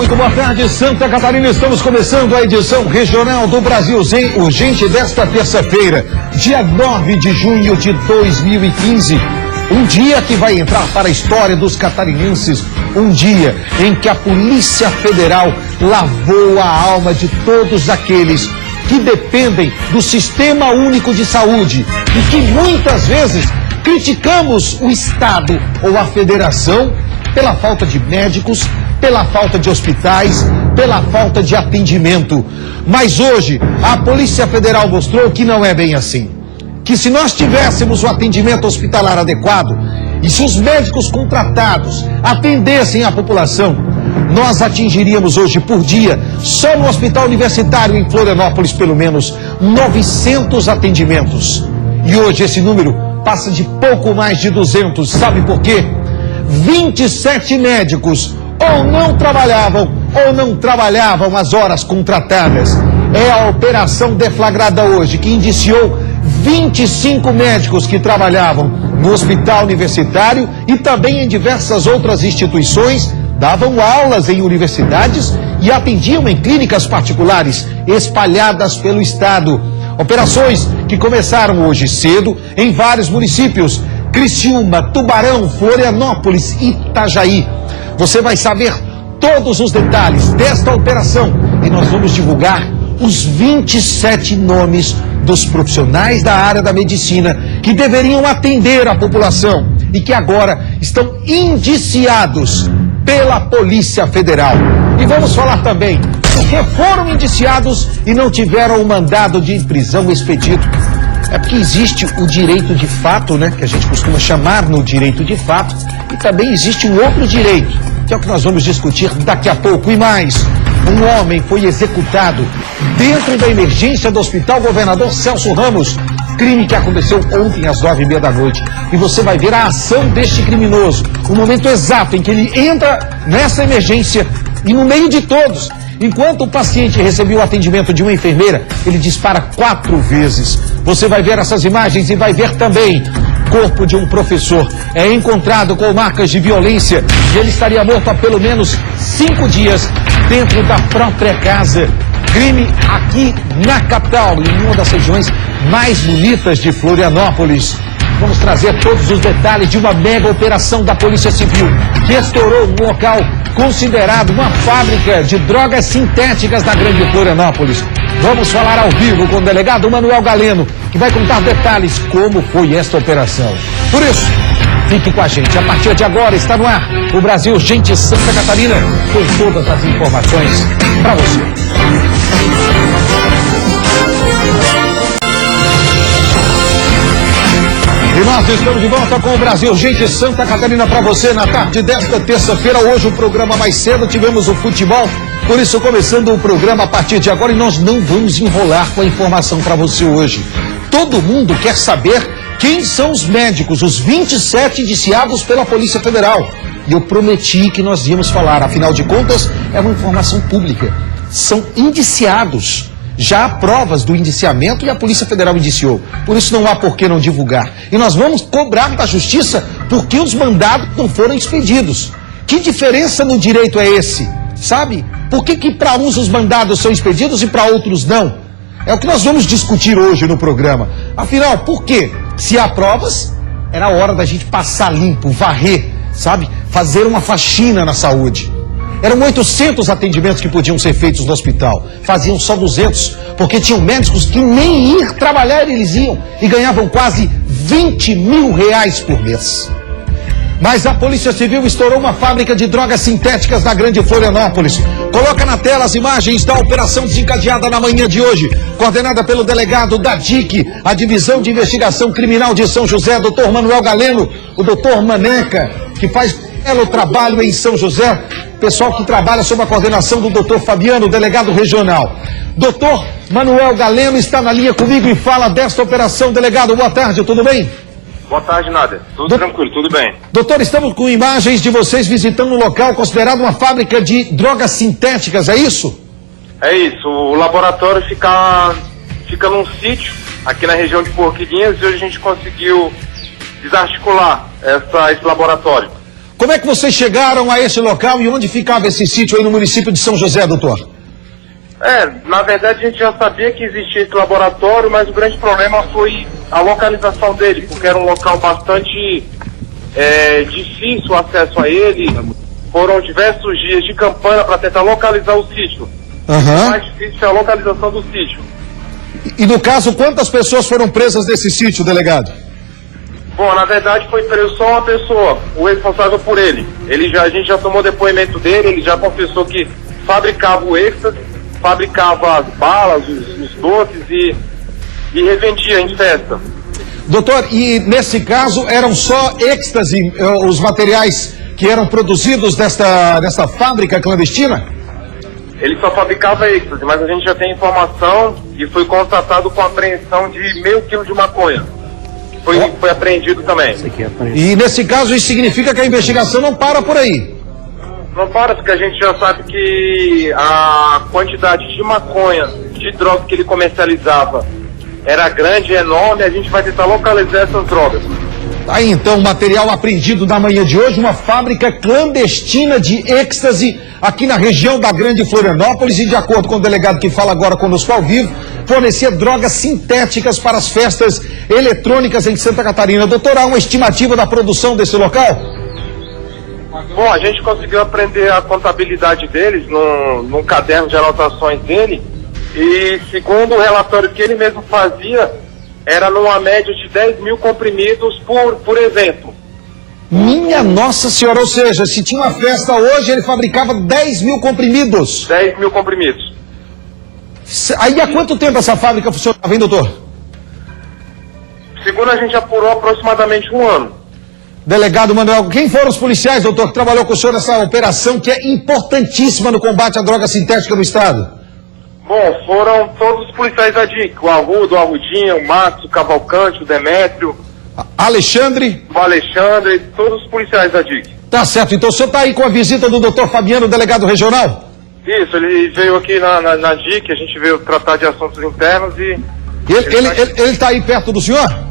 muito boa tarde, Santa Catarina. Estamos começando a edição regional do Brasil Zen Urgente desta terça-feira, dia 9 de junho de 2015. Um dia que vai entrar para a história dos catarinenses. Um dia em que a Polícia Federal lavou a alma de todos aqueles que dependem do Sistema Único de Saúde e que muitas vezes criticamos o Estado ou a Federação pela falta de médicos, pela falta de hospitais, pela falta de atendimento. Mas hoje, a Polícia Federal mostrou que não é bem assim. Que se nós tivéssemos o atendimento hospitalar adequado e se os médicos contratados atendessem a população, nós atingiríamos hoje por dia, só no Hospital Universitário em Florianópolis, pelo menos 900 atendimentos. E hoje esse número passa de pouco mais de 200. Sabe por quê? 27 médicos ou não trabalhavam as horas contratadas. É a operação deflagrada hoje que indiciou 25 médicos que trabalhavam no Hospital Universitário e também em diversas outras instituições, davam aulas em universidades e atendiam em clínicas particulares espalhadas pelo estado. Operações que começaram hoje cedo em vários municípios: Criciúma, Tubarão, Florianópolis e Itajaí. Você vai saber todos os detalhes desta operação e nós vamos divulgar os 27 nomes dos profissionais da área da medicina que deveriam atender a população e que agora estão indiciados pela Polícia Federal. E vamos falar também porque foram indiciados e não tiveram o mandado de prisão expedido. É porque existe o direito de fato, né, que a gente costuma chamar no direito de fato, e também existe um outro direito, que é o que nós vamos discutir daqui a pouco. E mais, um homem foi executado dentro da emergência do Hospital Governador Celso Ramos, crime que aconteceu ontem às 9h30 da noite. E você vai ver a ação deste criminoso, o momento exato em que ele entra nessa emergência e no meio de todos, enquanto o paciente recebeu o atendimento de uma enfermeira, ele dispara 4 vezes. Você vai ver essas imagens e vai ver também corpo de um professor é encontrado com marcas de violência e ele estaria morto há pelo menos 5 dias dentro da própria casa. Crime aqui na capital, em uma das regiões mais bonitas de Florianópolis. Vamos trazer todos os detalhes de uma mega operação da Polícia Civil que estourou um local considerado uma fábrica de drogas sintéticas da grande Florianópolis. Vamos falar ao vivo com o delegado Manuel Galeno, que vai contar detalhes como foi esta operação. Por isso, fique com a gente. A partir de agora está no ar o Brasil Urgente Santa Catarina, com todas as informações para você. E nós estamos de volta com o Brasil Urgente Santa Catarina para você na tarde desta terça-feira. Hoje o programa mais cedo, tivemos o futebol, por isso começando o programa a partir de agora e nós não vamos enrolar com a informação para você hoje. Todo mundo quer saber quem são os médicos, os 27 indiciados pela Polícia Federal. E eu prometi que nós íamos falar, afinal de contas é uma informação pública. São indiciados. Já há provas do indiciamento e a Polícia Federal indiciou. Por isso não há por que não divulgar. E nós vamos cobrar da Justiça porque os mandados não foram expedidos. Que diferença no direito é esse? Sabe? Por que para uns os mandados são expedidos e para outros não? É o que nós vamos discutir hoje no programa. Afinal, por quê? Se há provas, era hora da gente passar limpo, varrer, sabe? Fazer uma faxina na saúde. Eram 800 atendimentos que podiam ser feitos no hospital. Faziam só 200, porque tinham médicos que nem ir trabalhar eles iam e ganhavam quase 20 mil reais por mês. Mas a Polícia Civil estourou uma fábrica de drogas sintéticas na grande Florianópolis. Coloca na tela as imagens da operação desencadeada na manhã de hoje, coordenada pelo delegado da DIC, a Divisão de Investigação Criminal de São José, Dr. Manuel Galeno, o Dr. Maneca, que faz belo trabalho em São José, pessoal que trabalha sob a coordenação do Dr. Fabiano, delegado regional. Dr. Manuel Galeno está na linha comigo e fala desta operação. Delegado, boa tarde, tudo bem? Boa tarde, Nader. Tudo tranquilo, tudo bem. Doutor, estamos com imagens de vocês visitando um local considerado uma fábrica de drogas sintéticas, é isso? É isso, o laboratório fica num sítio aqui na região de Porquilinhas e hoje a gente conseguiu desarticular esse laboratório. Como é que vocês chegaram a esse local e onde ficava esse sítio aí no município de São José, doutor? Na verdade a gente já sabia que existia esse laboratório, mas o grande problema foi a localização dele, porque era um local bastante difícil o acesso a ele. Foram diversos dias de campanha para tentar localizar o sítio. O mais difícil é a localização do sítio. E no caso, quantas pessoas foram presas nesse sítio, delegado? Bom, na verdade foi preso só uma pessoa, o responsável por ele. A gente já tomou depoimento dele, ele já confessou que fabricava o êxtase, fabricava as balas, os doces e revendia em festa. Doutor, e nesse caso eram só êxtase os materiais que eram produzidos nesta fábrica clandestina? Ele só fabricava êxtase, mas a gente já tem informação e foi constatado com apreensão de meio quilo de maconha. Foi apreendido também. E nesse caso isso significa que a investigação não para por aí? Não para, porque a gente já sabe que a quantidade de maconha, de droga que ele comercializava era grande, enorme, a gente vai tentar localizar essas drogas. Aí então, o material apreendido na manhã de hoje, uma fábrica clandestina de êxtase aqui na região da Grande Florianópolis e, de acordo com o delegado que fala agora conosco ao vivo, fornecia drogas sintéticas para as festas eletrônicas em Santa Catarina. Doutor, há uma estimativa da produção desse local? Bom, a gente conseguiu aprender a contabilidade deles num caderno de anotações dele e, segundo o relatório que ele mesmo fazia, era numa média de 10 mil comprimidos por evento. Minha Nossa Senhora, ou seja, se tinha uma festa hoje, ele fabricava 10 mil comprimidos. 10 mil comprimidos. Aí há quanto tempo essa fábrica funcionava, hein, doutor? Segundo a gente apurou, aproximadamente 1 ano. Delegado Manuel, quem foram os policiais, doutor, que trabalhou com o senhor nessa operação que é importantíssima no combate à droga sintética no estado? Bom, foram todos os policiais da DIC, o Arrudo, o Arrudinha, o Max, o Cavalcante, o Demétrio, Alexandre? o Alexandre, todos os policiais da DIC. Tá certo, então o senhor está aí com a visita do doutor Fabiano, delegado regional? Isso, ele veio aqui na DIC, a gente veio tratar de assuntos internos e... Ele está aí perto do senhor?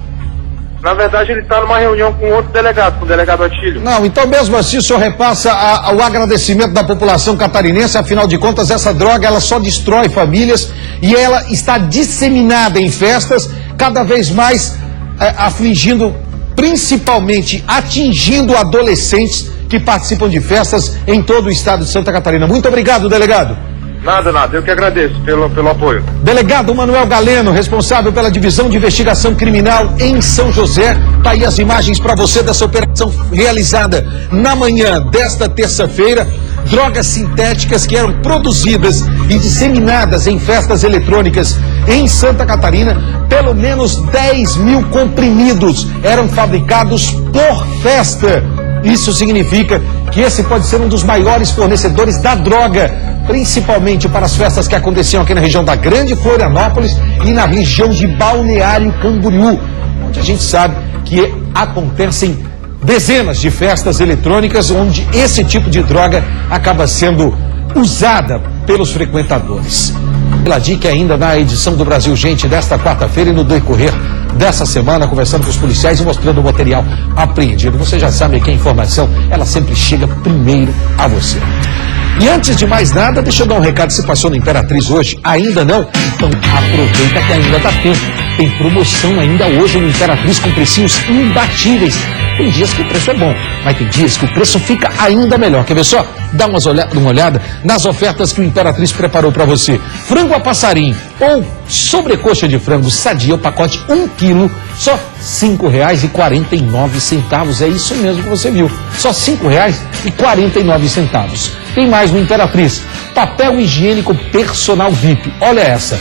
Na verdade, ele está numa reunião com outro delegado, com o delegado Atílio. Não, então mesmo assim o senhor repassa o agradecimento da população catarinense, afinal de contas essa droga ela só destrói famílias e ela está disseminada em festas, cada vez mais afligindo, principalmente atingindo adolescentes que participam de festas em todo o estado de Santa Catarina. Muito obrigado, delegado. Nada, eu que agradeço pelo apoio. Delegado Manuel Galeno, responsável pela Divisão de Investigação Criminal em São José. Tá aí as imagens para você dessa operação realizada na manhã desta terça-feira. Drogas sintéticas que eram produzidas e disseminadas em festas eletrônicas em Santa Catarina. Pelo menos 10 mil comprimidos eram fabricados por festa. Isso significa que esse pode ser um dos maiores fornecedores da droga, principalmente para as festas que aconteciam aqui na região da Grande Florianópolis e na região de Balneário Camboriú, onde a gente sabe que acontecem dezenas de festas eletrônicas onde esse tipo de droga acaba sendo usada pelos frequentadores. Pela dica ainda na edição do Brasil Gente desta quarta-feira e no decorrer dessa semana, conversando com os policiais e mostrando o material apreendido. Você já sabe que a informação, ela sempre chega primeiro a você. E antes de mais nada, deixa eu dar um recado. Se passou no Imperatriz hoje, ainda não? Então aproveita que ainda dá tempo. Tem promoção ainda hoje no Imperatriz com precinhos imbatíveis. Tem dias que o preço é bom, mas tem dias que o preço fica ainda melhor. Quer ver só? Dá uma olhada nas ofertas que o Imperatriz preparou para você. Frango a passarinho ou sobrecoxa de frango sadia, o pacote 1 quilo, só R$ 5,49. É isso mesmo que você viu. Só R$ 5,49. Tem mais no Imperatriz. Papel higiênico personal VIP. Olha essa.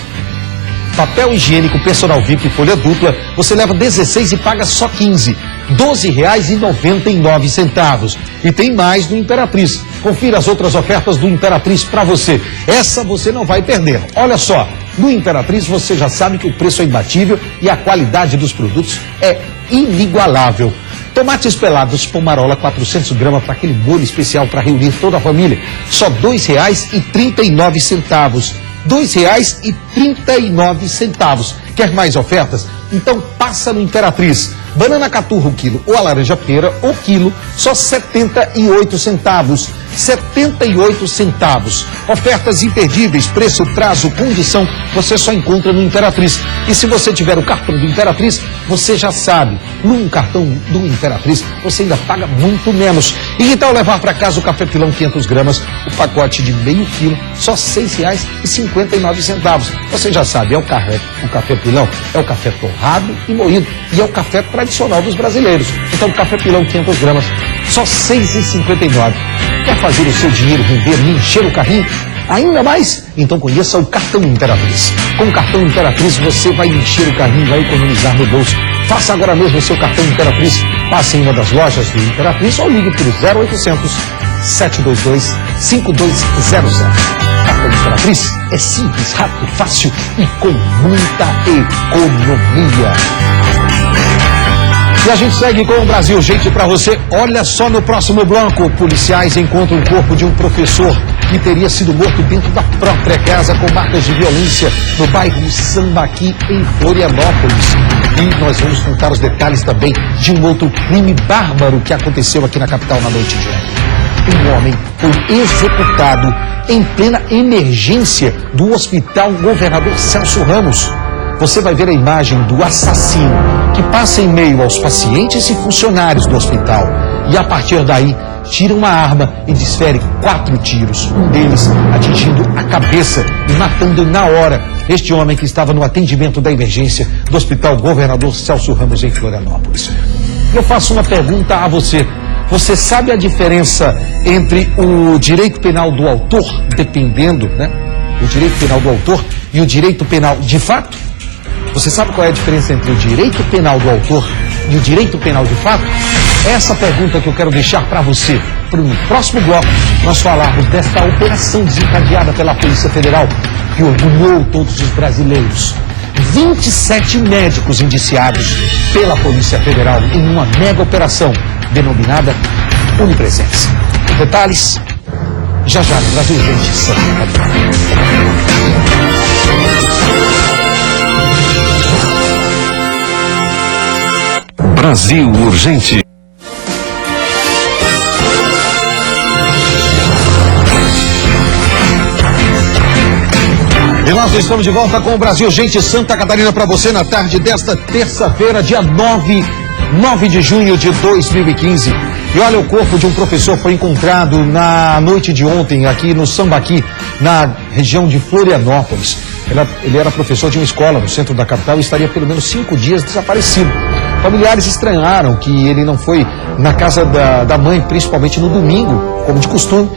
Papel higiênico personal VIP folha dupla, você leva 16 e paga só 15. R$ 12,99. E tem mais no Imperatriz. Confira as outras ofertas do Imperatriz para você. Essa você não vai perder. Olha só, no Imperatriz você já sabe que o preço é imbatível e a qualidade dos produtos é inigualável. Tomates pelados Pomarola 400 gramas para aquele molho especial para reunir toda a família. Só R$ 2,39. R$ 2,39. Quer mais ofertas? Então passa no Imperatriz. Banana caturra o quilo ou a laranja pera o quilo, só 78 centavos. 78 centavos. Ofertas imperdíveis, preço, prazo, condição, você só encontra no Imperatriz. E se você tiver o cartão do Imperatriz, você já sabe, num cartão do Imperatriz, você ainda paga muito menos. E que tal levar para casa o café pilão 500 gramas, o pacote de meio quilo, só R$ 6,59. Você já sabe, é o café pilão, é o café torrado e moído, e é o café tradicional dos brasileiros. Então, café pilão 500 gramas, só R$ 6,59. Quer fazer o seu dinheiro render e encher o carrinho ainda mais? Então conheça o cartão Imperatriz. Com o cartão Imperatriz você vai encher o carrinho e vai economizar no bolso. Faça agora mesmo o seu cartão Imperatriz. Passe em uma das lojas do Imperatriz ou ligue para o 0800 722 5200. Cartão Imperatriz é simples, rápido, fácil e com muita economia. E a gente segue com o Brasil Gente pra você. Olha só no próximo bloco. Policiais encontram o corpo de um professor que teria sido morto dentro da própria casa com marcas de violência no bairro Sambaqui, em Florianópolis. E nós vamos contar os detalhes também de um outro crime bárbaro que aconteceu aqui na capital na noite de ontem. Um homem foi executado em plena emergência do Hospital Governador Celso Ramos. Você vai ver a imagem do assassino que passa em meio aos pacientes e funcionários do hospital. E a partir daí, tira uma arma e desfere 4 tiros. Um deles atingindo a cabeça e matando na hora este homem que estava no atendimento da emergência do Hospital Governador Celso Ramos em Florianópolis. Eu faço uma pergunta a você. Você sabe a diferença entre o direito penal do autor, dependendo, né? O direito penal do autor e o direito penal de fato? Você sabe qual é a diferença entre o direito penal do autor e o direito penal de fato? Essa pergunta que eu quero deixar para você. Para no próximo bloco, nós falarmos desta operação desencadeada pela Polícia Federal que orgulhou todos os brasileiros. 27 médicos indiciados pela Polícia Federal em uma mega operação denominada Unipresença. Detalhes, já já no Brasil Gente Santa Catarina. Brasil Urgente. E nós estamos de volta com o Brasil Gente Santa Catarina para você na tarde desta terça-feira, dia 9 de junho de 2015. E olha, o corpo de um professor foi encontrado na noite de ontem aqui no Sambaqui, na região de Florianópolis. Ele era professor de uma escola no centro da capital e estaria pelo menos 5 dias desaparecido. Familiares estranharam que ele não foi na casa da mãe, principalmente no domingo, como de costume.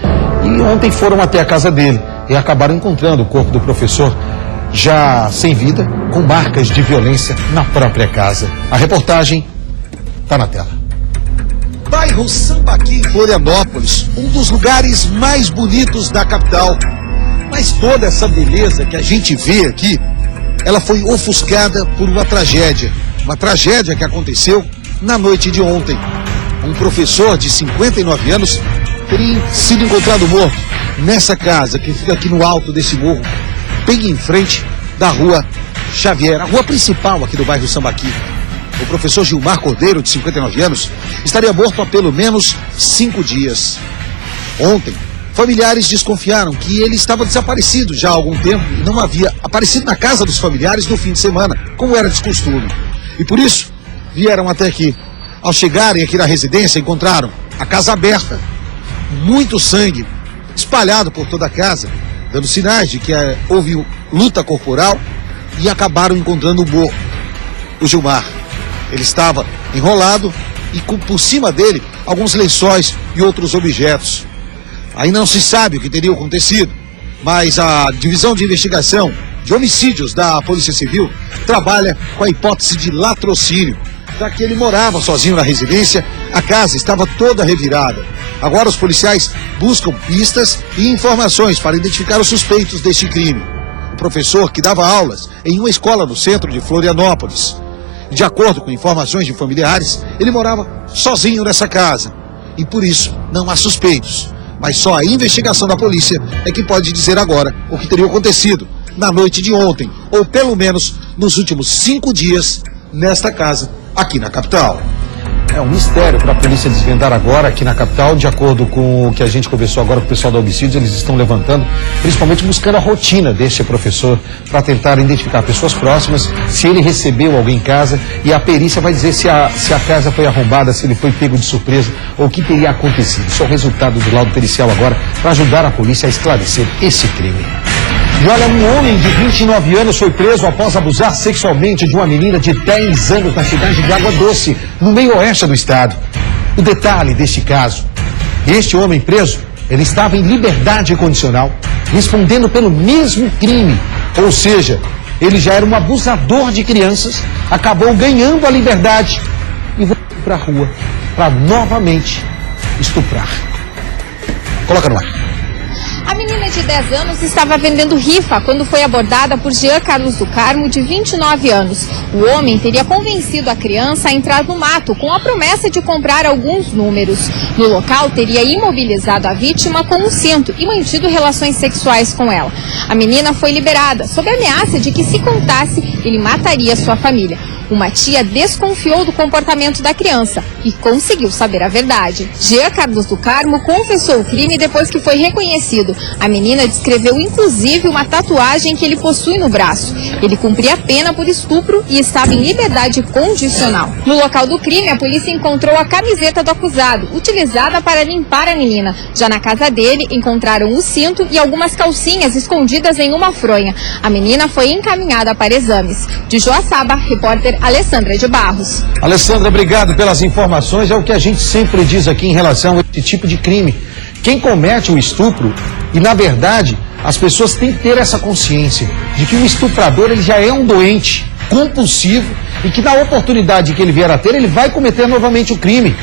E ontem foram até a casa dele e acabaram encontrando o corpo do professor já sem vida, com marcas de violência na própria casa. A reportagem está na tela. Bairro Sambaqui, em Florianópolis, um dos lugares mais bonitos da capital. Mas toda essa beleza que a gente vê aqui, ela foi ofuscada por uma tragédia. Uma tragédia que aconteceu na noite de ontem. Um professor de 59 anos teria sido encontrado morto nessa casa que fica aqui no alto desse morro, bem em frente da rua Xavier, a rua principal aqui do bairro Sambaqui. O professor Gilmar Cordeiro, de 59 anos, estaria morto há pelo menos 5 dias. Ontem, familiares desconfiaram que ele estava desaparecido já há algum tempo e não havia aparecido na casa dos familiares no fim de semana, como era de costume. E por isso, vieram até aqui. Ao chegarem aqui na residência, encontraram a casa aberta, muito sangue espalhado por toda a casa, dando sinais de que houve luta corporal, e acabaram encontrando o Gilmar. Ele estava enrolado e por cima dele alguns lençóis e outros objetos. Ainda não se sabe o que teria acontecido, mas a Divisão de Investigação de Homicídios da Polícia Civil trabalha com a hipótese de latrocínio. Já que ele morava sozinho na residência, a casa estava toda revirada. Agora os policiais buscam pistas e informações para identificar os suspeitos deste crime. O professor que dava aulas em uma escola no centro de Florianópolis. De acordo com informações de familiares, ele morava sozinho nessa casa. E por isso não há suspeitos. Mas só a investigação da polícia é que pode dizer agora o que teria acontecido na noite de ontem, ou pelo menos nos últimos 5 dias, nesta casa aqui na capital. É um mistério para a polícia desvendar agora aqui na capital, de acordo com o que a gente conversou agora com o pessoal do homicídio, eles estão levantando, principalmente buscando a rotina deste professor para tentar identificar pessoas próximas, se ele recebeu alguém em casa, e a perícia vai dizer se a casa foi arrombada, se ele foi pego de surpresa ou o que teria acontecido. Isso é o resultado do laudo pericial agora para ajudar a polícia a esclarecer esse crime. E olha, um homem de 29 anos foi preso após abusar sexualmente de uma menina de 10 anos na cidade de Água Doce, no meio oeste do estado. O detalhe deste caso: este homem preso, ele estava em liberdade condicional, respondendo pelo mesmo crime. Ou seja, ele já era um abusador de crianças, acabou ganhando a liberdade e voltou para a rua para novamente estuprar. Coloca no ar. A menina de 10 anos estava vendendo rifa quando foi abordada por Jean Carlos do Carmo, de 29 anos. O homem teria convencido a criança a entrar no mato com a promessa de comprar alguns números. No local, teria imobilizado a vítima com um cinto e mantido relações sexuais com ela. A menina foi liberada, sob a ameaça de que, se contasse, ele mataria sua família. Uma tia desconfiou do comportamento da criança e conseguiu saber a verdade. Jean Carlos do Carmo confessou o crime depois que foi reconhecido. A menina descreveu inclusive uma tatuagem que ele possui no braço. Ele cumpria a pena por estupro e estava em liberdade condicional. No local do crime, a polícia encontrou a camiseta do acusado, utilizada para limpar a menina. Já na casa dele, encontraram o cinto e algumas calcinhas escondidas em uma fronha. A menina foi encaminhada para exames. De Joaçaba, repórter Alessandra de Barros. Alessandra, obrigado pelas informações. É o que a gente sempre diz aqui em relação a esse tipo de crime. Quem comete o estupro, e na verdade, as pessoas têm que ter essa consciência de que o estuprador, ele já é um doente compulsivo e que na oportunidade que ele vier a ter, ele vai cometer novamente o crime.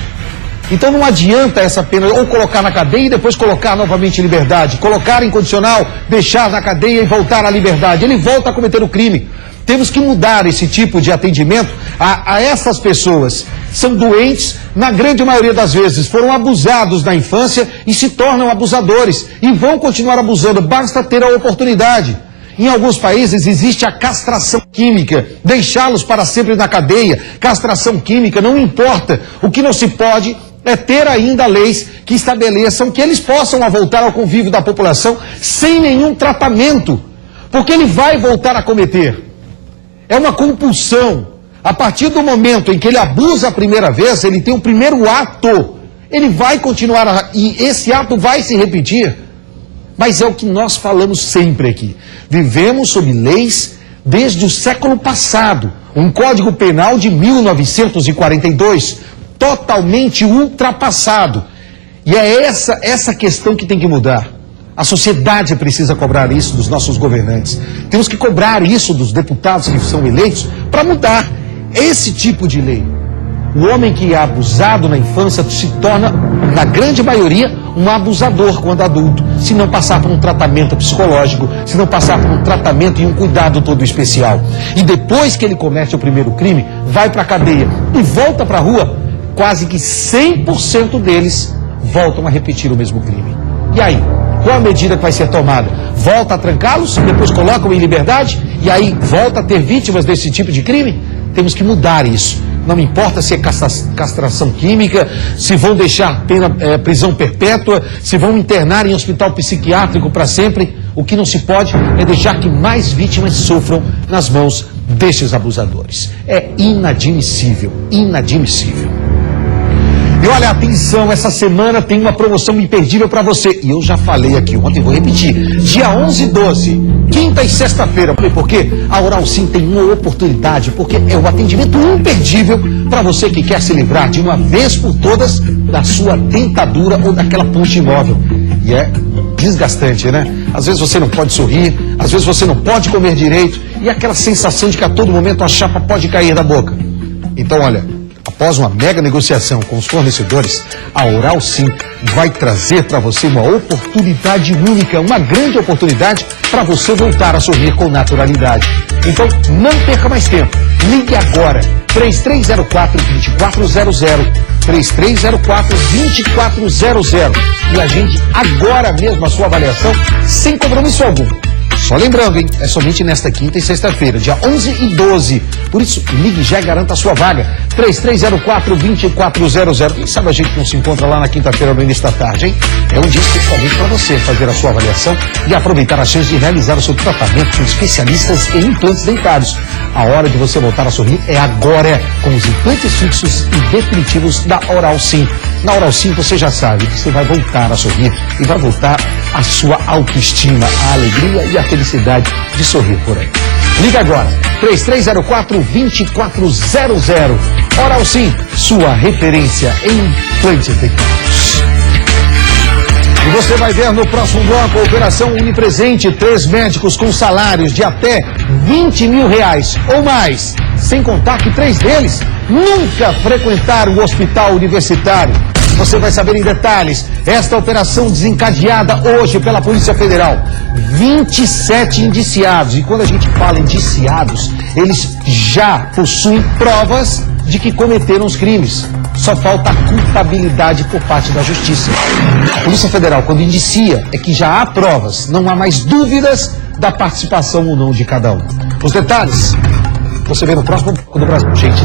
Então não adianta essa pena ou colocar na cadeia e depois colocar novamente em liberdade, colocar em condicional, deixar na cadeia e voltar à liberdade. Ele volta a cometer o crime. Temos que mudar esse tipo de atendimento a essas pessoas. São doentes, na grande maioria das vezes, foram abusados na infância e se tornam abusadores. E vão continuar abusando, basta ter a oportunidade. Em alguns países existe a castração química, deixá-los para sempre na cadeia. Castração química, não importa. O que não se pode é ter ainda leis que estabeleçam que eles possam voltar ao convívio da população sem nenhum tratamento. Porque ele vai voltar a cometer. É uma compulsão. A partir do momento em que ele abusa a primeira vez, ele tem o primeiro ato, ele vai continuar, e esse ato vai se repetir. Mas é o que nós falamos sempre aqui. Vivemos sob leis desde o século passado. Um Código Penal de 1942, totalmente ultrapassado. E é essa questão que tem que mudar. A sociedade precisa cobrar isso dos nossos governantes. Temos que cobrar isso dos deputados que são eleitos para mudar esse tipo de lei. O homem que é abusado na infância se torna, na grande maioria, um abusador quando adulto, se não passar por um tratamento psicológico, se não passar por um tratamento e um cuidado todo especial. E depois que ele comete o primeiro crime, vai para a cadeia e volta para a rua, quase que 100% deles voltam a repetir o mesmo crime. E aí? Qual a medida que vai ser tomada? Volta a trancá-los, depois colocam em liberdade e aí volta a ter vítimas desse tipo de crime? Temos que mudar isso. Não importa se é castração química, se vão deixar prisão perpétua, se vão internar em hospital psiquiátrico para sempre. O que não se pode é deixar que mais vítimas sofram nas mãos destes abusadores. É inadmissível, inadmissível. E olha, atenção, essa semana tem uma promoção imperdível para você. E eu já falei aqui ontem, vou repetir. Dia 11 e 12, quinta e sexta-feira. Porque a Oral Sim tem uma oportunidade, porque é um atendimento imperdível para você que quer se livrar de uma vez por todas da sua dentadura ou daquela ponte imóvel. E é desgastante, né? Às vezes você não pode sorrir, às vezes você não pode comer direito, e aquela sensação de que a todo momento a chapa pode cair da boca. Então, olha, após uma mega negociação com os fornecedores, a Oral Sim vai trazer para você uma oportunidade única, uma grande oportunidade para você voltar a sorrir com naturalidade. Então, não perca mais tempo. Ligue agora, 3304-2400, 3304-2400 e agende agora mesmo a sua avaliação sem compromisso algum. Só lembrando, hein? É somente nesta quinta e sexta-feira, dia 11 e 12. Por isso, ligue já e garanta a sua vaga. 3304-2400. Quem sabe a gente não se encontra lá na quinta-feira no início da tarde, hein? É um dia especialmente para você fazer a sua avaliação e aproveitar a chance de realizar o seu tratamento com especialistas em implantes dentários. A hora de você voltar a sorrir é agora, com os implantes fixos e definitivos da Oral Sim. Na Oral Sim você já sabe que você vai voltar a sorrir e vai voltar a sua autoestima, a alegria e a felicidade de sorrir por aí. Liga agora, 3304-2400. Oral Sim, sua referência em implantes dentários. E você vai ver no próximo bloco a Operação Unipresente, 3 médicos com salários de até R$20 mil ou mais. Sem contar que 3 deles nunca frequentaram o hospital universitário. Você vai saber em detalhes esta operação desencadeada hoje pela Polícia Federal. 27 indiciados. E quando a gente fala indiciados, eles já possuem provas de que cometeram os crimes. Só falta a culpabilidade por parte da Justiça. A Polícia Federal, quando indicia, é que já há provas, não há mais dúvidas da participação ou não de cada um. Os detalhes, você vê no próximo do Brasil. Gente,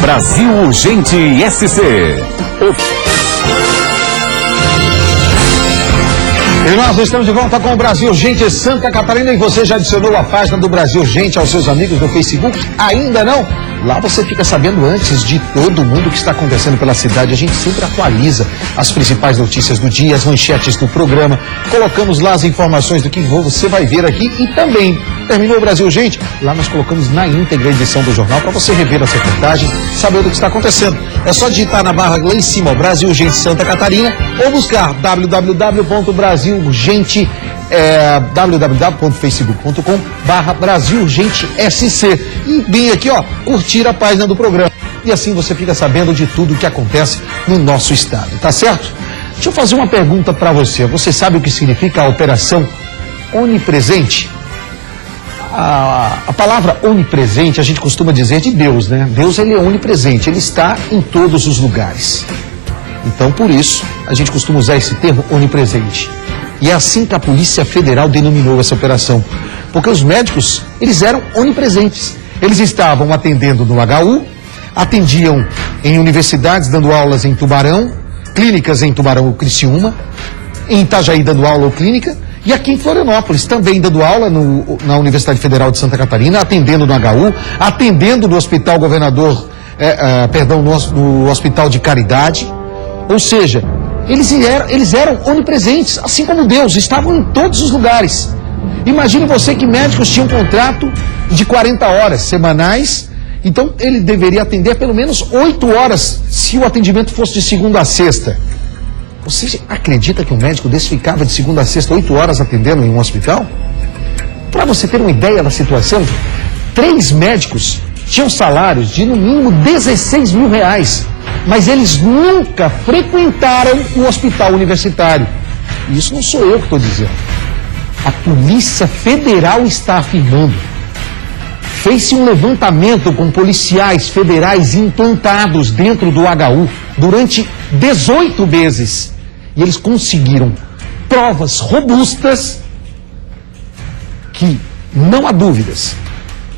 Brasil Urgente SC. E nós estamos de volta com o Brasil Urgente Santa Catarina. E você já adicionou a página do Brasil Urgente aos seus amigos no Facebook? Ainda não? Lá você fica sabendo antes de todo mundo o que está acontecendo pela cidade. A gente sempre atualiza as principais notícias do dia, as manchetes do programa. Colocamos lá as informações do que você vai ver aqui. E também, terminou o Brasil Urgente? Lá nós colocamos na íntegra a edição do jornal para você rever a reportagem, saber do que está acontecendo. É só digitar na barra lá em cima, Brasil Urgente Santa Catarina, ou buscar www.brasilurgente, www.facebook.com/Brasil Urgente SC. E bem aqui, ó, curtir a página do programa. E assim você fica sabendo de tudo o que acontece no nosso estado, tá certo? Deixa eu fazer uma pergunta para você. Você sabe o que significa a Operação Onipresente? A palavra onipresente a gente costuma dizer de Deus, né? Deus, ele é onipresente, ele está em todos os lugares. Então, por isso, a gente costuma usar esse termo onipresente. E é assim que a Polícia Federal denominou essa operação. Porque os médicos, eles eram onipresentes. Eles estavam atendendo no HU, atendiam em universidades, dando aulas em Tubarão, clínicas em Tubarão ou Criciúma, em Itajaí dando aula ou clínica, e aqui em Florianópolis, também dando aula na Universidade Federal de Santa Catarina, atendendo no HU, atendendo no Hospital Governador, no Hospital de Caridade. Ou seja, eles eram onipresentes, assim como Deus, estavam em todos os lugares. Imagine você que médicos tinham um contrato de 40 horas semanais, então ele deveria atender pelo menos 8 horas se o atendimento fosse de segunda a sexta. Você acredita que um médico desse ficava de segunda a sexta 8 horas atendendo em um hospital? Para você ter uma ideia da situação, 3 médicos tinham salários de no mínimo R$16 mil, mas eles nunca frequentaram o hospital universitário. E isso não sou eu que estou dizendo. A Polícia Federal está afirmando. Fez-se um levantamento com policiais federais implantados dentro do HU durante 18 meses. E eles conseguiram provas robustas que não há dúvidas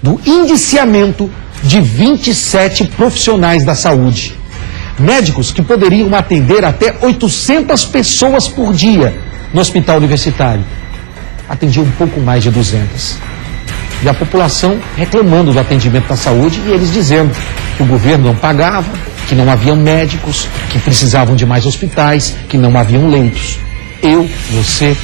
do indiciamento de 27 profissionais da saúde. Médicos que poderiam atender até 800 pessoas por dia no hospital universitário. Atendiam um pouco mais de 200. E a população reclamando do atendimento da saúde e eles dizendo que o governo não pagava, que não haviam médicos, que precisavam de mais hospitais, que não haviam leitos. Eu, você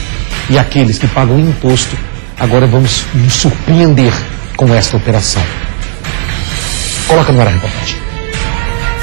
e aqueles que pagam imposto, agora vamos nos surpreender com esta operação. Coloca no ar a reportagem.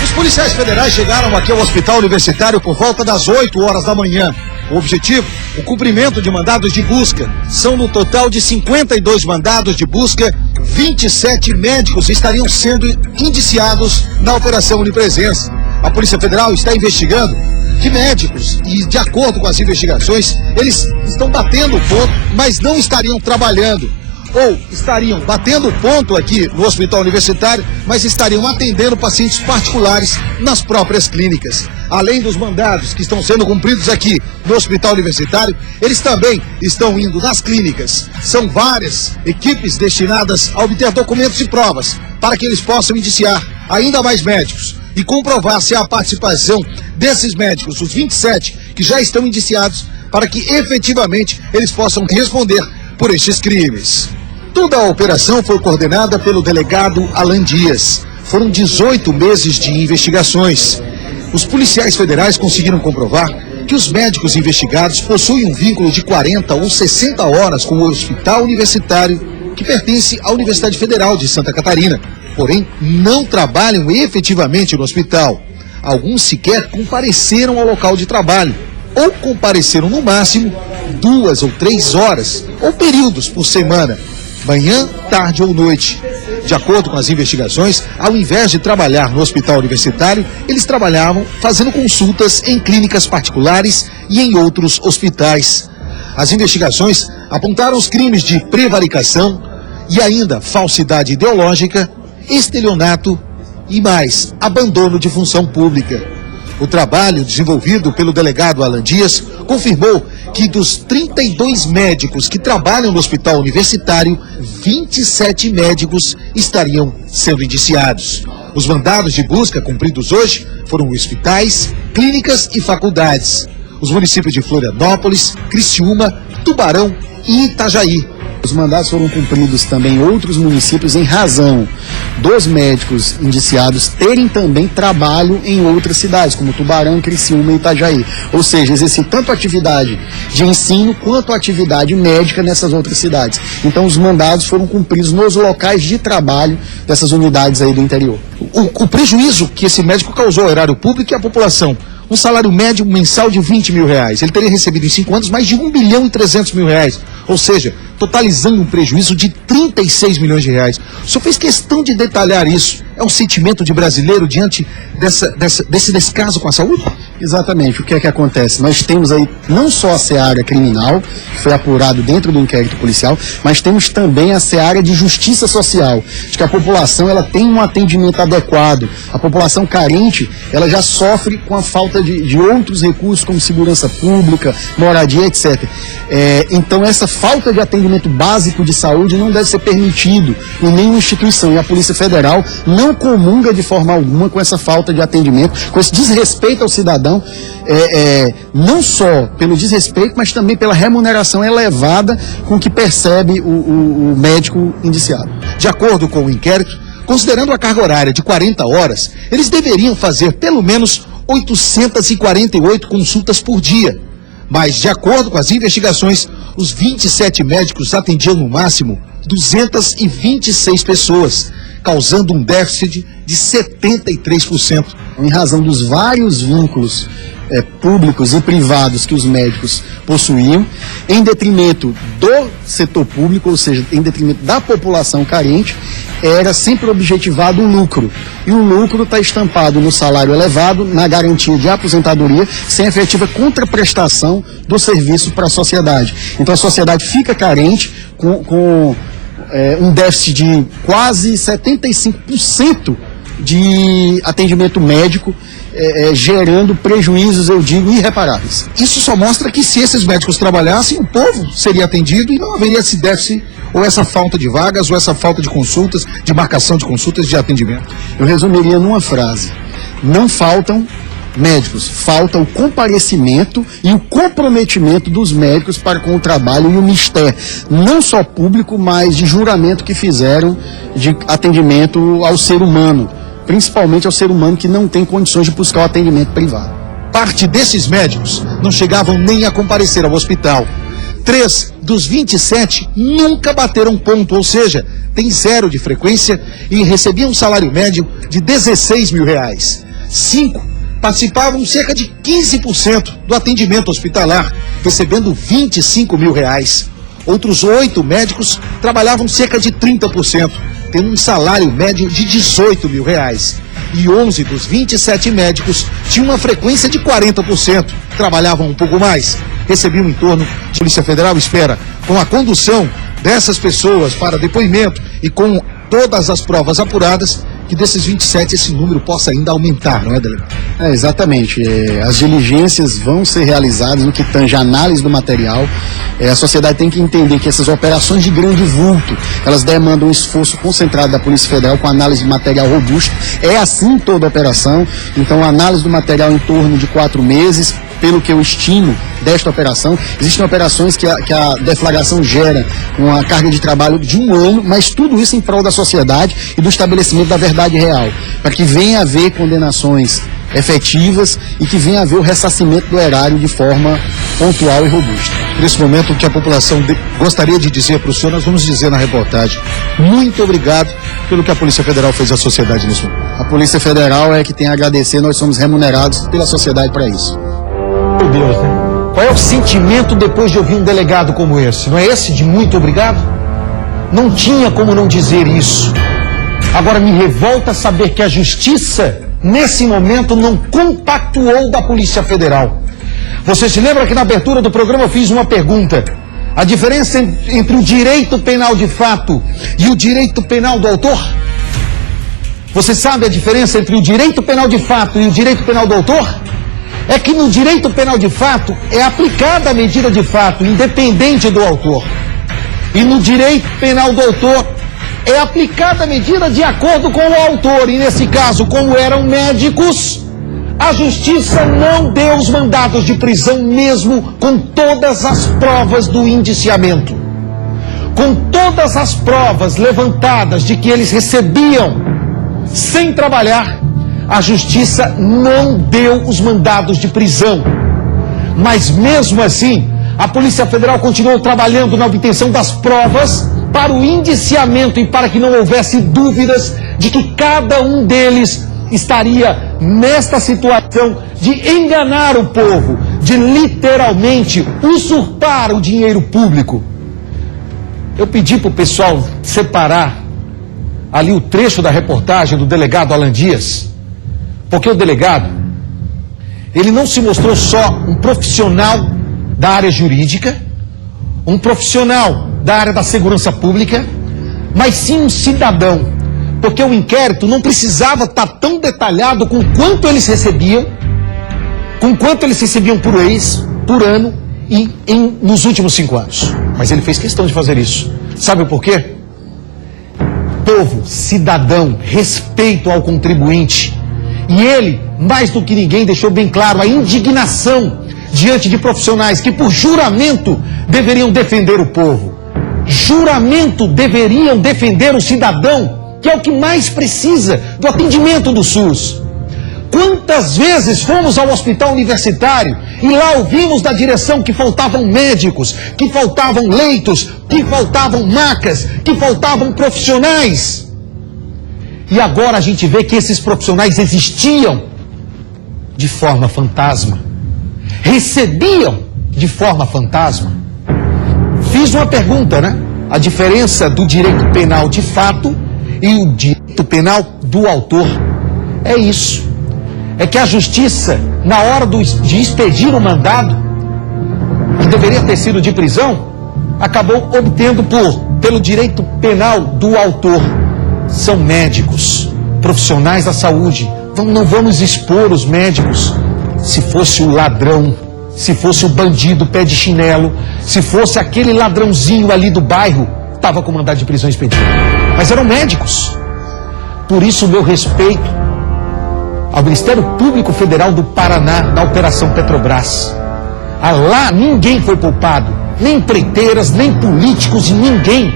Os policiais federais chegaram aqui ao hospital universitário por volta das 8 horas da manhã. O objetivo, o cumprimento de mandados de busca. São no total de 52 mandados de busca, 27 médicos estariam sendo indiciados na Operação Unipresença. A Polícia Federal está investigando que médicos, e de acordo com as investigações, eles estão batendo o ponto, mas não estariam trabalhando. ou estariam batendo ponto aqui no hospital universitário, mas estariam atendendo pacientes particulares nas próprias clínicas. Além dos mandados que estão sendo cumpridos aqui no hospital universitário, eles também estão indo nas clínicas. São várias equipes destinadas a obter documentos e provas para que eles possam indiciar ainda mais médicos e comprovar se há participação desses médicos, os 27 que já estão indiciados, para que efetivamente eles possam responder por estes crimes. Toda a operação foi coordenada pelo delegado Alan Dias. Foram 18 meses de investigações. Os policiais federais conseguiram comprovar que os médicos investigados possuem um vínculo de 40 ou 60 horas com o hospital universitário que pertence à Universidade Federal de Santa Catarina. Porém, não trabalham efetivamente no hospital. Alguns sequer compareceram ao local de trabalho, ou compareceram no máximo 2 ou 3 horas, ou períodos por semana, manhã, tarde ou noite. De acordo com as investigações, ao invés de trabalhar no hospital universitário, eles trabalhavam fazendo consultas em clínicas particulares e em outros hospitais. As investigações apontaram os crimes de prevaricação e ainda falsidade ideológica, estelionato e mais, abandono de função pública. O trabalho desenvolvido pelo delegado Alan Dias confirmou que dos 32 médicos que trabalham no hospital universitário, 27 médicos estariam sendo indiciados. Os mandados de busca cumpridos hoje foram hospitais, clínicas e faculdades. Os municípios de Florianópolis, Criciúma, Tubarão e Itajaí. Os mandados foram cumpridos também em outros municípios em razão dos médicos indiciados terem também trabalho em outras cidades, como Tubarão, Criciúma e Itajaí. Ou seja, exercer tanto atividade de ensino quanto atividade médica nessas outras cidades. Então os mandados foram cumpridos nos locais de trabalho dessas unidades aí do interior. O prejuízo que esse médico causou ao erário público e à população, um salário médio mensal de 20 mil reais. Ele teria recebido em 5 anos mais de 1 bilhão e 300 mil reais. Ou seja, totalizando um prejuízo de 36 milhões de reais. O senhor fez questão de detalhar isso. É um sentimento de brasileiro diante desse descaso com a saúde? Exatamente. O que é que acontece? Nós temos aí não só a seara criminal, que foi apurado dentro do inquérito policial, mas temos também a seara de justiça social, de que a população ela tem um atendimento adequado. A população carente, ela já sofre com a falta de outros recursos, como segurança pública, moradia, etc. Então essa falta de atendimento básico de saúde não deve ser permitido em nenhuma instituição. E a Polícia Federal não comunga de forma alguma com essa falta de atendimento, com esse desrespeito ao cidadão, não só pelo desrespeito, mas também pela remuneração elevada com que percebe o médico indiciado. De acordo com o inquérito, considerando a carga horária de 40 horas, eles deveriam fazer pelo menos 848 consultas por dia. Mas, de acordo com as investigações, os 27 médicos atendiam no máximo 226 pessoas, causando um déficit de 73%. Em razão dos vários vínculos públicos e privados que os médicos possuíam, em detrimento do setor público, ou seja, em detrimento da população carente, era sempre objetivado o lucro. E o lucro está estampado no salário elevado, na garantia de aposentadoria, sem efetiva contraprestação do serviço para a sociedade. Então a sociedade fica carente com um déficit de quase 75% de atendimento médico, gerando prejuízos, eu digo, irreparáveis. Isso só mostra que se esses médicos trabalhassem, o povo seria atendido e não haveria esse déficit, ou essa falta de vagas, ou essa falta de consultas, de marcação de consultas, de atendimento. Eu resumiria numa frase: não faltam médicos, falta o comparecimento e o comprometimento dos médicos para com o trabalho e o mistério, não só público, mas de juramento que fizeram de atendimento ao ser humano, principalmente ao ser humano que não tem condições de buscar o atendimento privado. Parte desses médicos não chegavam nem a comparecer ao hospital. 3 dos 27 nunca bateram ponto, ou seja, tem 0 de frequência e recebiam um salário médio de 16 mil reais. 5 participavam cerca de 15% do atendimento hospitalar, recebendo 25 mil reais. Outros 8 médicos trabalhavam cerca de 30%, tendo um salário médio de 18 mil reais. E 11 dos 27 médicos tinham uma frequência de 40%, trabalhavam um pouco mais, recebiam em torno de Polícia Federal, com a condução dessas pessoas para depoimento e com todas as provas apuradas, que desses 27 esse número possa ainda aumentar, não é, delegado? Exatamente. As diligências vão ser realizadas no que tange a análise do material. A sociedade tem que entender que essas operações de grande vulto, elas demandam um esforço concentrado da Polícia Federal com análise de material robusto. É assim toda operação. Então, a análise do material em torno de 4 meses, pelo que eu estimo desta operação. Existem operações que a deflagração gera uma carga de trabalho de 1 ano, mas tudo isso em prol da sociedade e do estabelecimento da verdade real, para que venha a haver condenações efetivas e que venha a haver o ressarcimento do erário de forma pontual e robusta. Nesse momento, o que a população gostaria de dizer para o senhor, nós vamos dizer na reportagem. Muito obrigado pelo que a Polícia Federal fez à sociedade nesse momento. A Polícia Federal é que tem a agradecer, nós somos remunerados pela sociedade para isso. Meu Deus, né? Qual é o sentimento depois de ouvir um delegado como esse? Não é esse de muito obrigado? Não tinha como não dizer isso. Agora me revolta saber que a justiça, nesse momento, não compactuou da Polícia Federal. Você se lembra que na abertura do programa eu fiz uma pergunta? A diferença entre o direito penal de fato e o direito penal do autor? Você sabe a diferença entre o direito penal de fato e o direito penal do autor? É que no direito penal de fato é aplicada a medida de fato, independente do autor. E no direito penal do autor é aplicada a medida de acordo com o autor. E nesse caso, como eram médicos, a justiça não deu os mandados de prisão mesmo com todas as provas do indiciamento. Com todas as provas levantadas de que eles recebiam sem trabalhar, a justiça não deu os mandados de prisão. Mas mesmo assim, a Polícia Federal continuou trabalhando na obtenção das provas para o indiciamento e para que não houvesse dúvidas de que cada um deles estaria nesta situação de enganar o povo, de literalmente usurpar o dinheiro público. Eu pedi para o pessoal separar ali o trecho da reportagem do delegado Alan Dias, porque o delegado, ele não se mostrou só um profissional da área jurídica, um profissional da área da segurança pública, mas sim um cidadão, porque o inquérito não precisava estar tão detalhado com quanto eles recebiam, por mês, por ano e nos últimos 5 anos. Mas ele fez questão de fazer isso. Sabe por quê? Povo, cidadão, respeito ao contribuinte. E ele, mais do que ninguém, deixou bem claro a indignação diante de profissionais que, por juramento, deveriam defender o povo. Juramento deveriam defender o cidadão, que é o que mais precisa do atendimento do SUS. Quantas vezes fomos ao hospital universitário e lá ouvimos da direção que faltavam médicos, que faltavam leitos, que faltavam macas, que faltavam profissionais. E agora a gente vê que esses profissionais existiam de forma fantasma, recebiam de forma fantasma. Fiz uma pergunta, né? A diferença do direito penal de fato e o direito penal do autor. É isso. É que a justiça, na hora de expedir o mandado, que deveria ter sido de prisão, acabou obtendo pelo direito penal do autor. São médicos, profissionais da saúde. Não vamos expor os médicos. Se fosse o ladrão, se fosse o bandido pé de chinelo, se fosse aquele ladrãozinho ali do bairro, estava com mandado de prisão expedido. Mas eram médicos. Por isso, meu respeito ao Ministério Público Federal do Paraná, da Operação Petrobras. Lá ninguém foi poupado, nem empreiteiras, nem políticos, ninguém.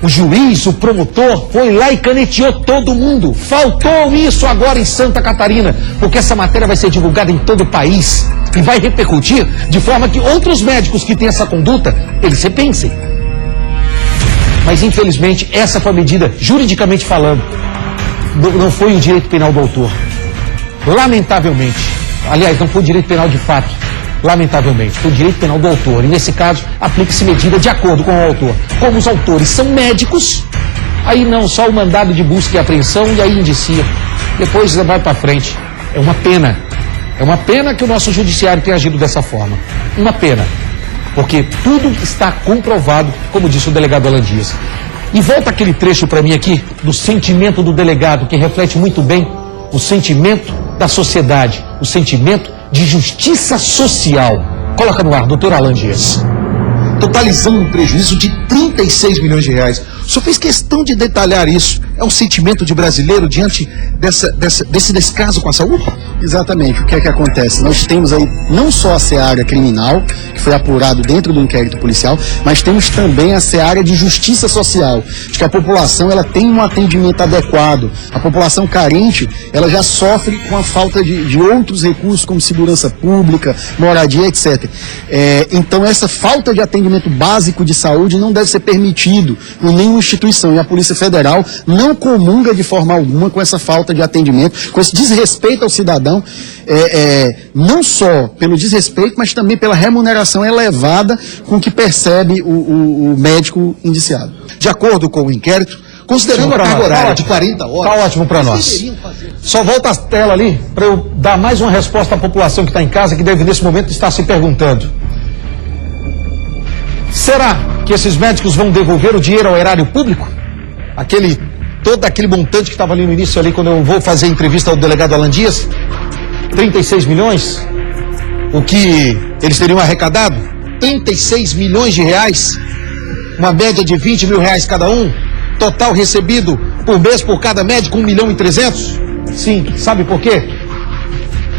O juiz, o promotor, foi lá e caneteou todo mundo. Faltou isso agora em Santa Catarina, porque essa matéria vai ser divulgada em todo o país e vai repercutir de forma que outros médicos que têm essa conduta, eles repensem. Mas infelizmente essa foi a medida, juridicamente falando, não foi o direito penal do autor. Lamentavelmente. Aliás, não foi o direito penal de fato. Lamentavelmente, foi o direito penal do autor. E nesse caso, aplica-se medida de acordo com o autor. Como os autores são médicos, aí não, só o mandado de busca e apreensão e aí indicia. Depois vai para frente. É uma pena. É uma pena que o nosso judiciário tenha agido dessa forma. Uma pena. Porque tudo está comprovado, como disse o delegado Alan Dias. E volta aquele trecho para mim aqui do sentimento do delegado, que reflete muito bem o sentimento da sociedade, o sentimento de justiça social. Coloca no ar, doutor Alan Dias. Totalizando um prejuízo de 36 milhões de reais. O senhor fez questão de detalhar isso. É um sentimento de brasileiro diante desse descaso com a saúde? Exatamente. O que é que acontece? Nós temos aí não só a seara criminal, que foi apurado dentro do inquérito policial, mas temos também a seara de justiça social, de que a população ela tem um atendimento adequado. A população carente, ela já sofre com a falta de outros recursos, como segurança pública, moradia, etc. Então, essa falta de atendimento básico de saúde não deve ser permitido por nenhuma instituição. E a Polícia Federal não comunga de forma alguma com essa falta de atendimento, com esse desrespeito ao cidadão, não só pelo desrespeito, mas também pela remuneração elevada com que percebe o médico indiciado. De acordo com o inquérito, considerando a carga horária de 40 horas... Está ótimo para nós. Só volta a tela ali para eu dar mais uma resposta à população que está em casa, que deve nesse momento estar se perguntando: será que esses médicos vão devolver o dinheiro ao erário público? Todo aquele montante que estava ali no início, ali, quando eu vou fazer a entrevista ao delegado Alan Dias, 36 milhões, o que eles teriam arrecadado? 36 milhões de reais, uma média de 20 mil reais cada um, total recebido por mês por cada médico, 1.300.000? Sim, sabe por quê?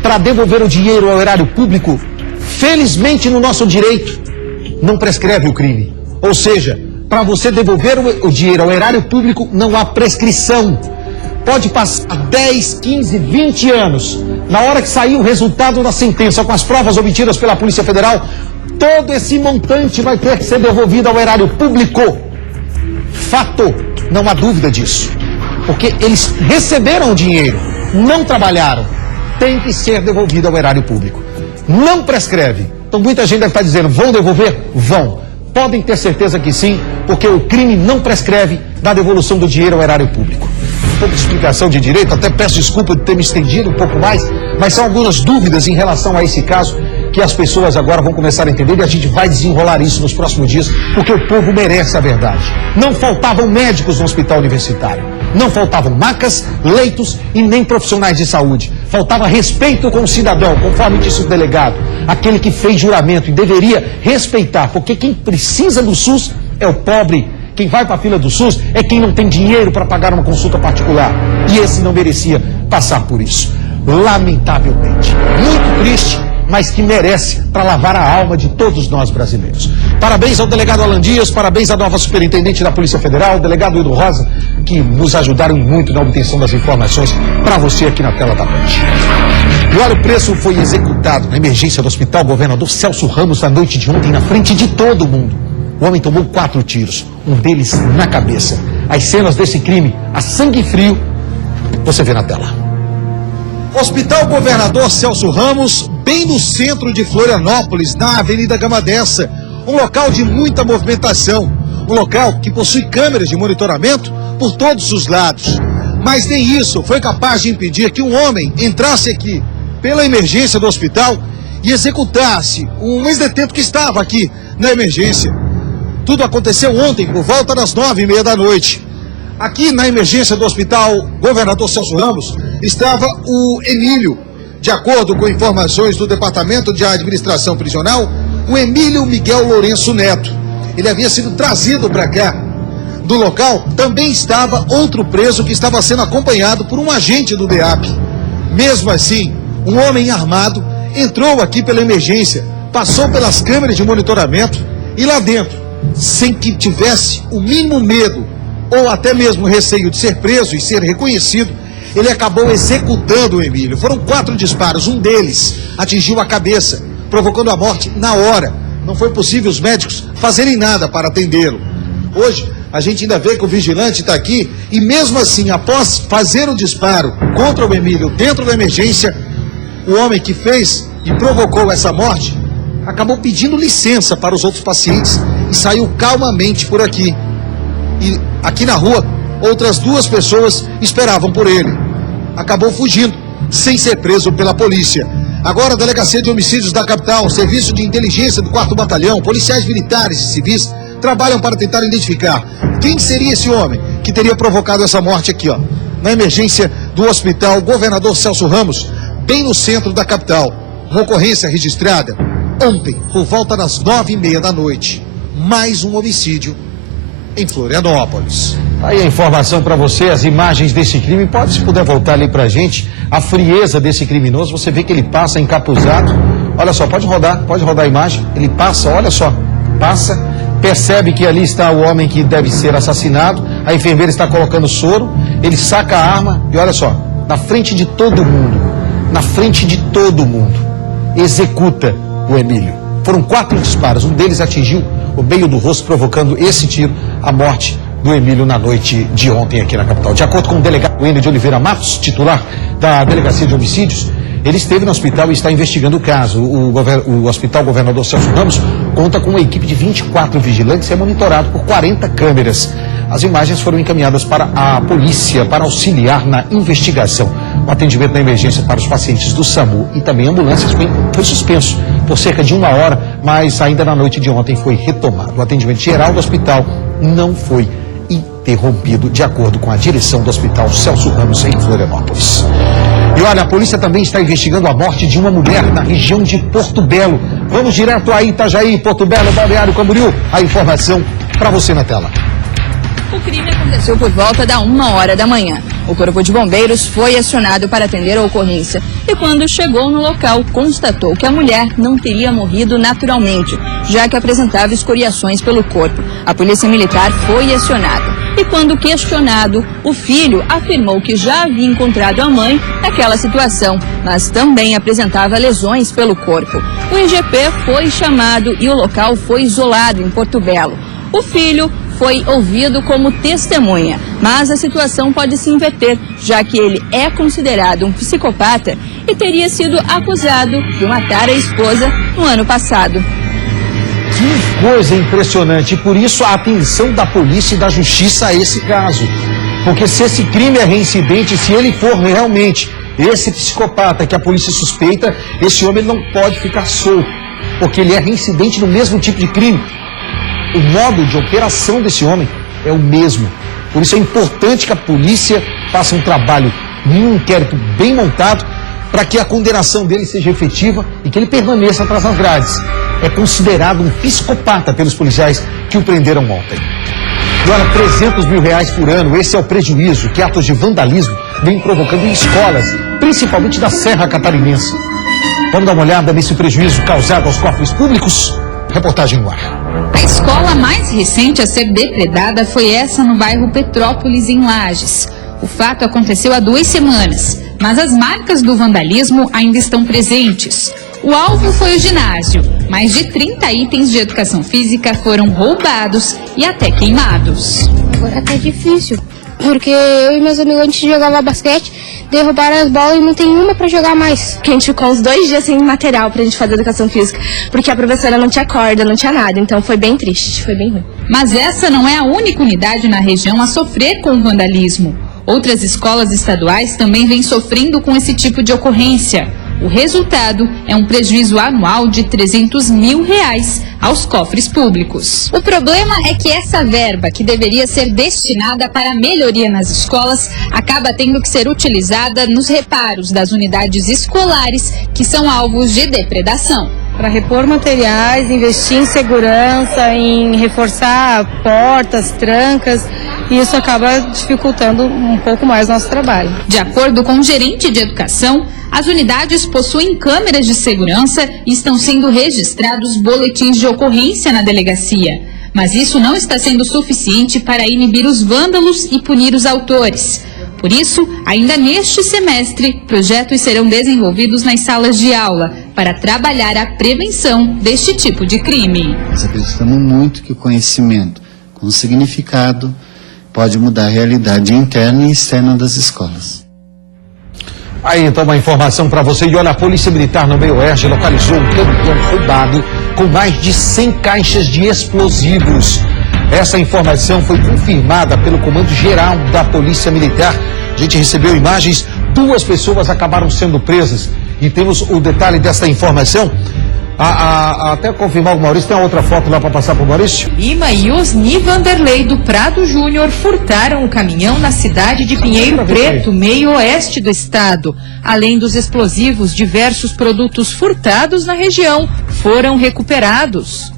Para devolver o dinheiro ao erário público, felizmente no nosso direito, não prescreve o crime. Ou seja, para você devolver o dinheiro ao erário público, não há prescrição. Pode passar 10, 15, 20 anos. Na hora que sair o resultado da sentença, com as provas obtidas pela Polícia Federal, todo esse montante vai ter que ser devolvido ao erário público. Fato, não há dúvida disso. Porque eles receberam o dinheiro, não trabalharam. Tem que ser devolvido ao erário público. Não prescreve. Então muita gente deve estar dizendo: vão devolver? Vão. Podem ter certeza que sim, porque o crime não prescreve da devolução do dinheiro ao erário público. Um pouco de explicação de direito, até peço desculpa de ter me estendido um pouco mais, mas são algumas dúvidas em relação a esse caso que as pessoas agora vão começar a entender, e a gente vai desenrolar isso nos próximos dias, porque o povo merece a verdade. Não faltavam médicos no hospital universitário, não faltavam macas, leitos e nem profissionais de saúde. Faltava respeito com o cidadão, conforme disse o delegado, aquele que fez juramento e deveria respeitar, porque quem precisa do SUS é o pobre. Quem vai para a fila do SUS é quem não tem dinheiro para pagar uma consulta particular. E esse não merecia passar por isso. Lamentavelmente. Muito triste, mas que merece para lavar a alma de todos nós brasileiros. Parabéns ao delegado Alan Dias, parabéns à nova superintendente da Polícia Federal, o delegado Hildo Rosa, que nos ajudaram muito na obtenção das informações para você aqui na tela da Band. E olha, o preço foi executado na emergência do Hospital Governador Celso Ramos na noite de ontem, na frente de todo mundo. O homem tomou 4 tiros, um deles na cabeça. As cenas desse crime, a sangue frio, você vê na tela. Hospital Governador Celso Ramos, bem no centro de Florianópolis, na Avenida Gama Dessa. Um local de muita movimentação. Um local que possui câmeras de monitoramento por todos os lados. Mas nem isso foi capaz de impedir que um homem entrasse aqui pela emergência do hospital e executasse um ex-detento que estava aqui na emergência. Tudo aconteceu ontem, por volta das 9h30 da noite. Aqui na emergência do Hospital Governador Celso Ramos estava o Emílio. De acordo com informações do Departamento de Administração Prisional, o Emílio Miguel Lourenço Neto. Ele havia sido trazido para cá. Do local também estava outro preso que estava sendo acompanhado por um agente do DEAP. Mesmo assim, um homem armado entrou aqui pela emergência, passou pelas câmeras de monitoramento e lá dentro, sem que tivesse o mínimo medo ou até mesmo receio de ser preso e ser reconhecido, ele acabou executando o Emílio. Foram 4 disparos, um deles atingiu a cabeça, provocando a morte na hora. Não foi possível os médicos fazerem nada para atendê-lo. Hoje, a gente ainda vê que o vigilante está aqui e mesmo assim, após fazer o disparo contra o Emílio dentro da emergência, o homem que fez e provocou essa morte acabou pedindo licença para os outros pacientes e saiu calmamente por aqui. E aqui na rua, outras 2 pessoas esperavam por ele. Acabou fugindo, sem ser preso pela polícia. Agora, a Delegacia de Homicídios da capital, Serviço de Inteligência do 4º Batalhão, policiais militares e civis trabalham para tentar identificar quem seria esse homem que teria provocado essa morte aqui, ó, na emergência do Hospital Governador Celso Ramos, bem no centro da capital. Uma ocorrência registrada ontem, por volta das 9h30 da noite. Mais um homicídio em Florianópolis. Aí a informação para você, as imagens desse crime. Pode, se puder voltar ali pra gente, a frieza desse criminoso. Você vê que ele passa encapuzado. Olha só, pode rodar a imagem. Ele passa, olha só, passa, percebe que ali está o homem que deve ser assassinado. A enfermeira está colocando soro. Ele saca a arma e olha só, na frente de todo mundo, executa o Emílio. Foram 4 disparos, um deles atingiu o meio do rosto, provocando esse tiro, a morte do Emílio na noite de ontem aqui na capital. De acordo com o delegado Wênio de Oliveira Matos, titular da Delegacia de Homicídios, ele esteve no hospital e está investigando o caso. O Hospital Governador Celso Ramos conta com uma equipe de 24 vigilantes e é monitorado por 40 câmeras. As imagens foram encaminhadas para a polícia para auxiliar na investigação. O atendimento na emergência para os pacientes do SAMU e também ambulâncias foi suspenso por cerca de 1 hora, mas ainda na noite de ontem foi retomado. O atendimento geral do hospital não foi interrompido, de acordo com a direção do Hospital Celso Ramos em Florianópolis. E olha, a polícia também está investigando a morte de uma mulher na região de Porto Belo. Vamos direto a Itajaí, Porto Belo, Balneário Camboriú. A informação para você na tela. O crime aconteceu por volta da 1h da manhã. O Corpo de Bombeiros foi acionado para atender a ocorrência e quando chegou no local, constatou que a mulher não teria morrido naturalmente, já que apresentava escoriações pelo corpo. A Polícia Militar foi acionada e quando questionado, o filho afirmou que já havia encontrado a mãe naquela situação, mas também apresentava lesões pelo corpo. O IGP foi chamado e o local foi isolado em Porto Belo. O filho foi ouvido como testemunha, mas a situação pode se inverter, já que ele é considerado um psicopata e teria sido acusado de matar a esposa no ano passado. Que coisa impressionante, e por isso a atenção da polícia e da justiça a esse caso. Porque se esse crime é reincidente, se ele for realmente esse psicopata que a polícia suspeita, esse homem não pode ficar solto, porque ele é reincidente no mesmo tipo de crime. O modo de operação desse homem é o mesmo. Por isso é importante que a polícia faça um trabalho, um inquérito bem montado, para que a condenação dele seja efetiva e que ele permaneça atrás das grades. É considerado um psicopata pelos policiais que o prenderam ontem. E olha, R$300 mil por ano, esse é o prejuízo que atos de vandalismo vêm provocando em escolas, principalmente da Serra Catarinense. Vamos dar uma olhada nesse prejuízo causado aos cofres públicos? Reportagem no ar. A escola mais recente a ser depredada foi essa no bairro Petrópolis, em Lages. O fato aconteceu há 2 semanas, mas as marcas do vandalismo ainda estão presentes. O alvo foi o ginásio. Mais de 30 itens de educação física foram roubados e até queimados. Agora tá difícil, porque eu e meus amigos, a gente jogava basquete, derrubaram as bolas e não tem uma pra jogar mais. Porque a gente ficou uns 2 dias sem material pra gente fazer educação física, porque a professora não tinha corda, não tinha nada, então foi bem triste, foi bem ruim. Mas essa não é a única unidade na região a sofrer com o vandalismo. Outras escolas estaduais também vêm sofrendo com esse tipo de ocorrência. O resultado é um prejuízo anual de R$300 mil aos cofres públicos. O problema é que essa verba, que deveria ser destinada para a melhoria nas escolas, acaba tendo que ser utilizada nos reparos das unidades escolares que são alvos de depredação. Para repor materiais, investir em segurança, em reforçar portas, trancas, e isso acaba dificultando um pouco mais nosso trabalho. De acordo com o gerente de educação, as unidades possuem câmeras de segurança e estão sendo registrados boletins de ocorrência na delegacia. Mas isso não está sendo suficiente para inibir os vândalos e punir os autores. Por isso, ainda neste semestre, projetos serão desenvolvidos nas salas de aula para trabalhar a prevenção deste tipo de crime. Nós acreditamos muito que o conhecimento com significado pode mudar a realidade interna e externa das escolas. Aí então uma informação para você. E olha, a Polícia Militar no Meio Oeste localizou um caminhão roubado com mais de 100 caixas de explosivos. Essa informação foi confirmada pelo Comando Geral da Polícia Militar. A gente recebeu imagens, 2 pessoas acabaram sendo presas. e temos o detalhe desta informação. Até confirmar o Maurício, tem uma outra foto lá para passar para o Maurício? Lima e Osni Vanderlei do Prado Júnior furtaram o caminhão na cidade de Pinheiro Preto, meio oeste do estado. Além dos explosivos, diversos produtos furtados na região foram recuperados.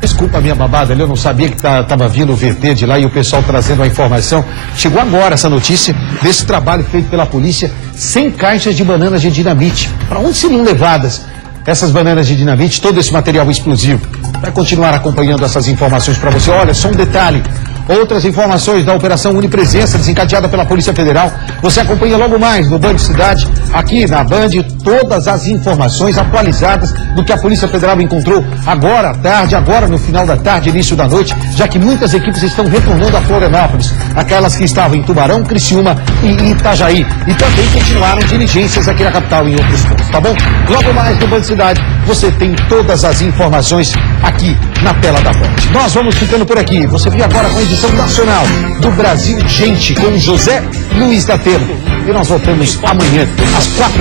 Desculpa a minha babada ali, eu não sabia que estava vindo o VT de lá e o pessoal trazendo a informação. Chegou agora essa notícia desse trabalho feito pela polícia, 100 caixas de bananas de dinamite. Para onde seriam levadas essas bananas de dinamite, todo esse material explosivo? Vai continuar acompanhando essas informações para você. Olha, só um detalhe. Outras informações da Operação Unipresença, desencadeada pela Polícia Federal. Você acompanha logo mais no Band Cidade, aqui na Band, todas as informações atualizadas do que a Polícia Federal encontrou agora à tarde, agora no final da tarde, início da noite, já que muitas equipes estão retornando a Florianópolis, aquelas que estavam em Tubarão, Criciúma e Itajaí. E também continuaram diligências aqui na capital e em outros pontos, tá bom? Logo mais no Band Cidade, você tem todas as informações aqui na tela da Band. Nós vamos ficando por aqui. Você viu agora com a edição nacional do Brasil Gente, com José Luiz da Telo. E nós voltamos amanhã às 4h.